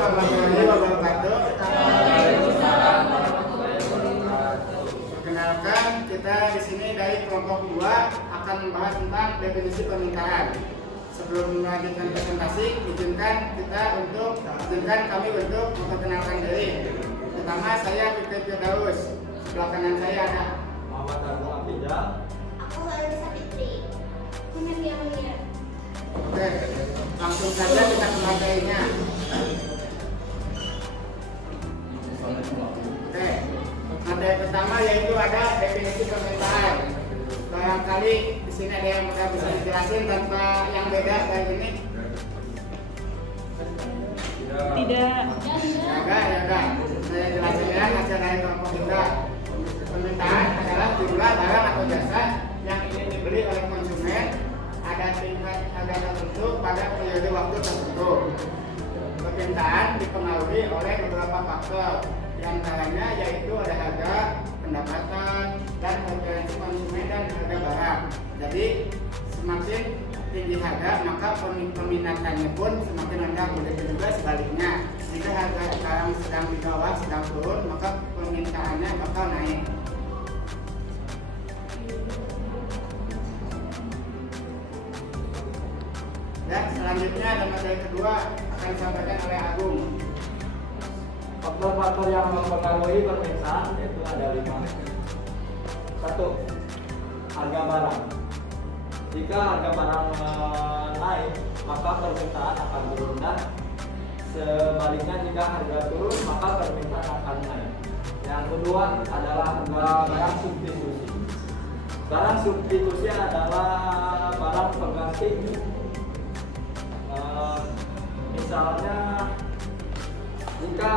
warahmatullahi wabarakatuh. Perkenalkan, kita di sini dari kelompok 2 akan membahas tentang definisi permintaan. Sebelum melanjutkan presentasi, izinkan kami untuk memperkenalkan diri. Pertama, saya Fikri Firdaus. Sebelah kanan saya ada Muhammad Argo Abidjal. Aku Harusa Fitri. Mulia. Oke, langsung saja kita ke materinya. Oke, materi pertama yaitu ada definisi permintaan. Barangkali di sini ada yang bisa dijelasin tanpa yang beda kayak ini. Tidak. Ya, saya jelasin ya hasil dari kelompok kita. Permintaan adalah jumlah barang atau jasa yang ingin dibeli oleh konsumen ada tingkat harga tertentu pada periode waktu tertentu. Permintaan dipengaruhi oleh beberapa faktor, di antaranya yaitu ada harga, pendapatan, dan preferensi konsumen dan harga barang. Jadi semakin tinggi harga maka peminatannya pun semakin rendah. Begitu juga sebaliknya, jika harga barang sedang di bawah, sedang turun, maka permintaannya bakal naik. Dan selanjutnya ada materi kedua akan disampaikan oleh Agung. Faktor-faktor yang mempengaruhi permintaan yaitu ada 5. 1. Harga barang. Jika harga barang naik, maka permintaan akan turun, dan sebaliknya jika harga turun, maka permintaan akan naik. Yang kedua adalah harga barang substitusi. Barang substitusi adalah barang pengganti. Misalnya jika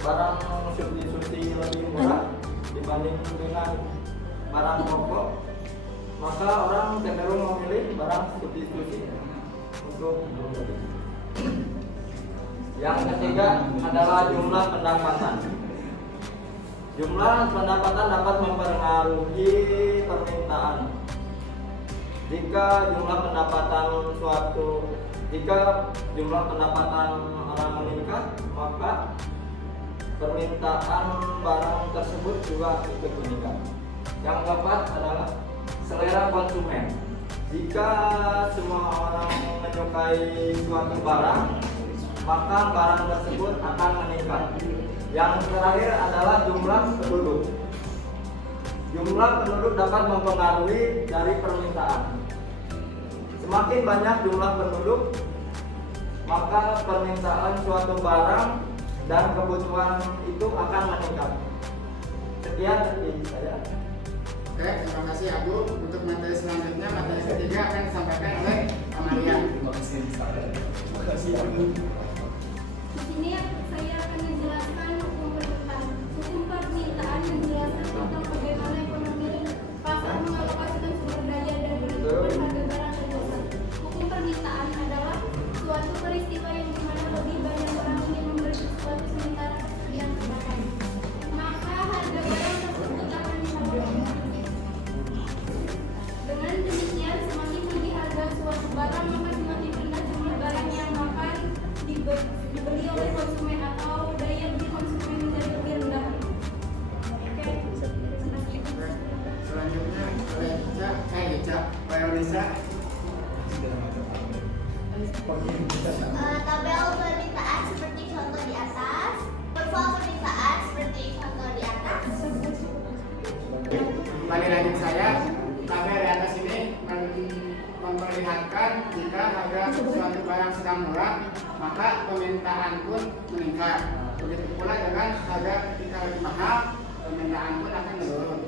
barang substitusi lebih murah dibanding dengan barang pokok, maka orang cenderung memilih barang substitusi untuk membeli. Yang ketiga adalah jumlah pendapatan. Jumlah pendapatan dapat mempengaruhi permintaan. Jika jumlah pendapatan orang meningkat, maka permintaan barang tersebut juga ikut meningkat. Yang keempat adalah selera konsumen. Jika semua orang menyukai suatu barang, maka barang tersebut akan meningkat. Yang terakhir adalah jumlah penduduk. Jumlah penduduk dapat mempengaruhi dari permintaan. Semakin banyak jumlah penduduk, maka permintaan suatu barang dan kebutuhan itu akan meningkat. Sekian dari saya. Oke, terima kasih Abu. Untuk materi selanjutnya, materi ketiga akan disampaikan oleh Amalia. Terima kasih Abu. Di sini saya akan menjelaskan hukum permintaan. Hukum permintaan menjelaskan tentang bagaimana ekonomi pasar mengalokasikan sumber daya dan menentukan harga barang dan jasa. Hukum permintaan adalah suatu peristiwa yang dimana lebih banyak orang ingin membeli sesuatu sementara ketersediaan terbatas. Maka harga barang tersebut akan ditambah. Dengan demikian, semakin tinggi harga suatu barang, maka semakin rendah jumlah barang yang akan dibeli oleh konsumen atau daya beli konsumen menjadi lebih rendah. Oke, terima kasih. Selanjutnya oleh Lisa. Tabel permintaan seperti contoh di atas, kurva permintaan seperti contoh di atas. Kembali lanjut saya. Tabel di atas ini memperlihatkan jika harga suatu barang sedang murah, maka permintaan pun meningkat. Begitu pula dengan harga ketika lebih mahal, permintaan pun akan menurun.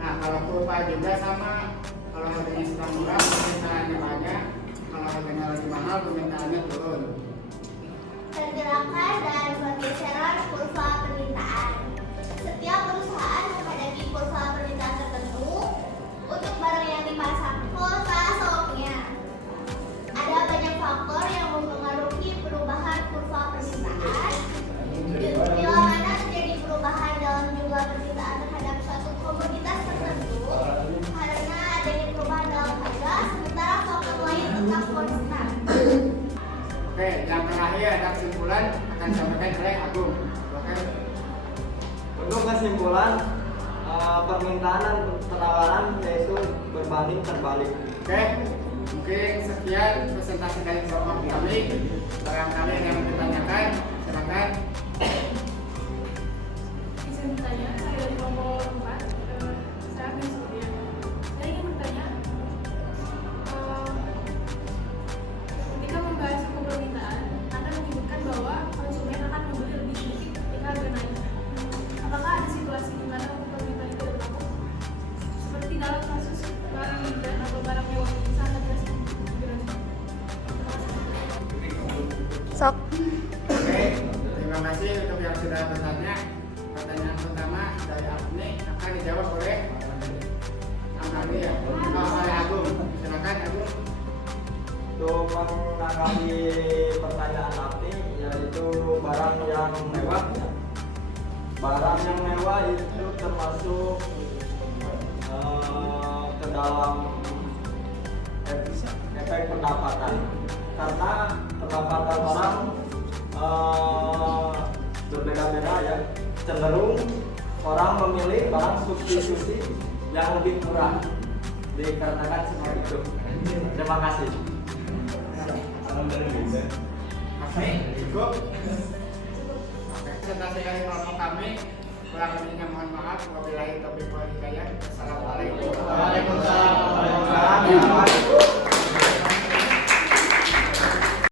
Nah, kalau kurva juga sama. Kalau harganya sedang murah, permintaannya banyak. Kalau harganya lagi mahal, permintaannya turun. Pergerakan dan pergeseran kurva permintaan. Setiap perusahaan menghadapi kurva permintaan tertentu untuk barang yang dipasang kuota stoknya. Ada banyak faktor yang mempengaruhi perubahan kurva permintaan. Bila mana terjadi perubahan dalam jumlah permintaan terhadap suatu komoditas tertentu karena adanya perubahan dalam harga, sementara faktor lain tetap konstan. Oke, yang terakhir terakhir ada kesimpulan akan disampaikan oleh Agung. Silakan. Untuk kesimpulan, permintaan dan penawaran yaitu berbanding terbalik. Oke, mungkin sekian presentasi dari kelompok kami. Barangkali ada yang ditanyakan, silakan. Izin bertanya, saya dari kelompok 4, saya akan Surya. Saya ingin bertanya, ketika membahas hukum permintaan, Anda menyebutkan bahwa konsumen akan membeli lebih sedikit ketika harga naik. Apakah ada situasi di mana hukum permintaan itu berlaku? Seperti dalam kasus barang brand atau barang mewah, bisa Anda jelaskan? Sok. Oke, terima kasih untuk yang sudah bertanya. Pertanyaan pertama dari Agni akan dijawab oleh Amali ya, oleh Agung. Silakan Agung. Untuk menanggapi pertanyaan Abdi, yaitu barang yang mewah. Barang yang mewah itu termasuk ke dalam efek pendapatan, karena pendapatan orang berbeda-beda ya. Cenderung orang memilih barang substitusi yang lebih murah, dikarenakan seperti itu. Terima kasih. Oke, cukup. Oke, presentasi dari kelompok kami. Kurang lebihnya mohon maaf. Wabillahi taufiq wal hidayah. Assalamualaikum. Waalaikumsalam.